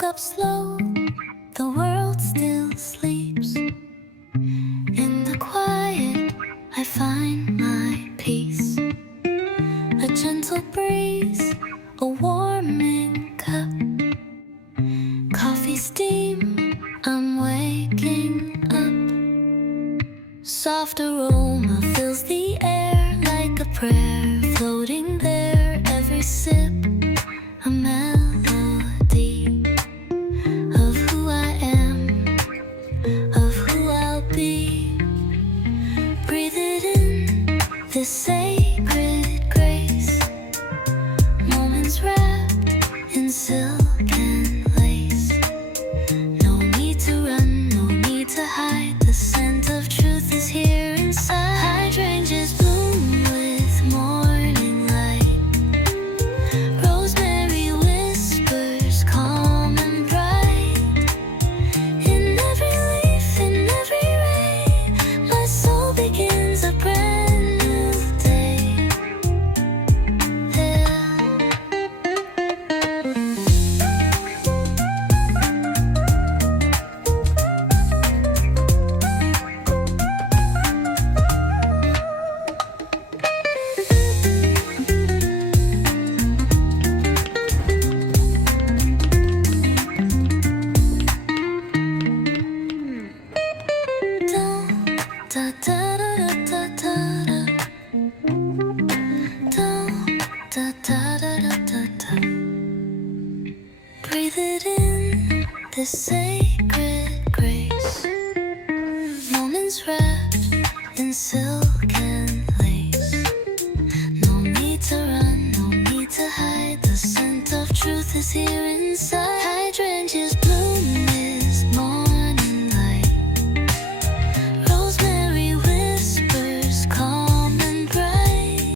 woke up slow, the world still sleeps. In the quiet, I find my peace. A gentle breeze, a warming cup, coffee steam, I'm waking up. Soft aroma fills the air like a prayer, floating there, every sip a melody of who I am, of who I'll be. Breathe it in, this sacred grace, moments wrapped in silk and lace. No need to run, no need to hide, the scent of truth is here inside. Hydrangeas bloom with morning light, rosemary whispers calm and bright. In every leaf, in every ray, my soul begins a brand new day. Da da da da da da. Da da da da da da. Breathe it in, this sacred grace, moments wrapped in silk and lace. No need to run, no need to hide, the scent of truth is here inside. Hydrangeas bloom